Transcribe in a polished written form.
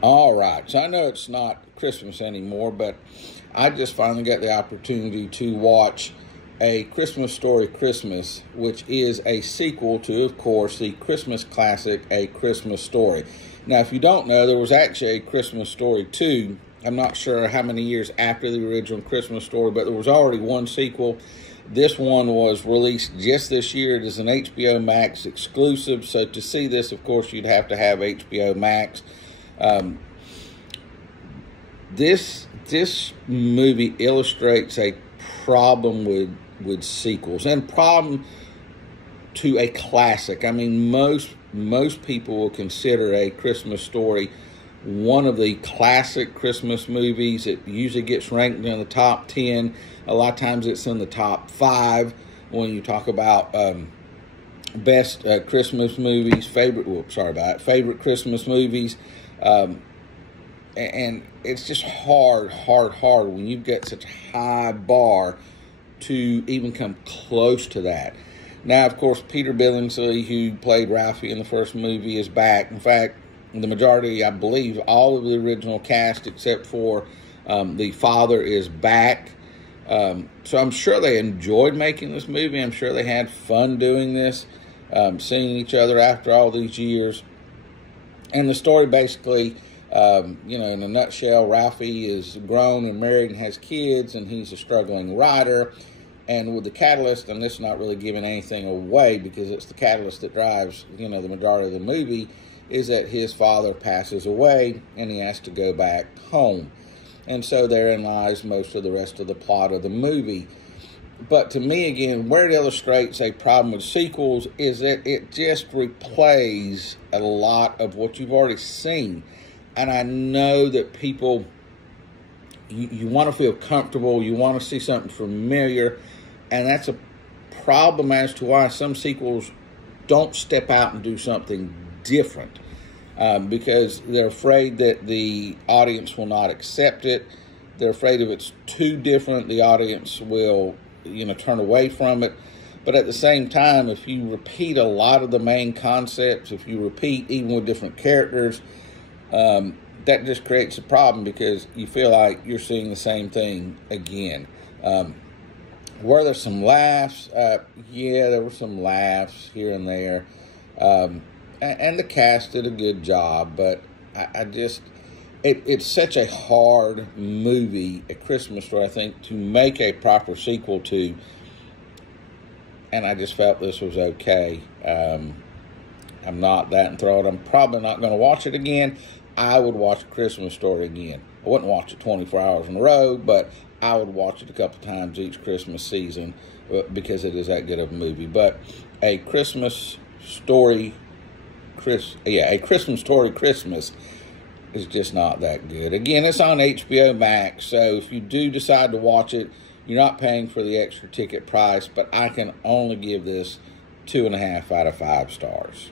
All right, so I know it's not Christmas anymore, but I just finally got the opportunity to watch A Christmas Story Christmas, which is a sequel to, of course, the Christmas classic, A Christmas Story. Now, if you don't know, there was actually A Christmas Story 2. I'm not sure how many years after the original Christmas Story, but there was already one sequel. This one was released just this year. It is an HBO Max exclusive, so to see this, of course, you'd have to have HBO Max. This movie illustrates a problem with sequels and problem to a classic. I mean, most people will consider A Christmas Story one of the classic Christmas movies. It usually gets ranked in the top 10. A lot of times it's in the top 5 when you talk about best Christmas movies, favorite Christmas movies. And it's just hard when you've got such a high bar to even come close to that. Now, of course, Peter Billingsley, who played Ralphie in the first movie, is back. In fact, the majority, I believe, all of the original cast except for the father is back. So I'm sure they enjoyed making this movie. I'm sure they had fun doing this, seeing each other after all these years. And the story basically, in a nutshell, Ralphie is grown and married and has kids, and he's a struggling writer. And with the catalyst, and this is not really giving anything away because it's the catalyst that drives, the majority of the movie, is that his father passes away and he has to go back home. And so therein lies most of the rest of the plot of the movie. But to me, again, where it illustrates a problem with sequels is that it just replays a lot of what you've already seen. And I know that people, you want to feel comfortable, you want to see something familiar, and that's a problem as to why some sequels don't step out and do something different, because they're afraid that the audience will not accept it. They're afraid if it's too different, the audience will, turn away from it. But at the same time, if you repeat a lot of the main concepts, if you repeat even with different characters, that just creates a problem because you feel like you're seeing the same thing again. Were there some laughs? Yeah, there were some laughs here and there. And the cast did a good job, but it's such a hard movie, A Christmas Story, I think, to make a proper sequel to, and I just felt this was okay. I'm not that enthralled. I'm probably not going to watch it again. I would watch A Christmas Story again. I wouldn't watch it 24 hours in a row, but I would watch it a couple times each Christmas season because it is that good of a movie. But A Christmas Story A Christmas Story Christmas is just not that good. Again, it's on HBO Max, so if you do decide to watch it, you're not paying for the extra ticket price, but I can only give this 2.5 out of 5 stars.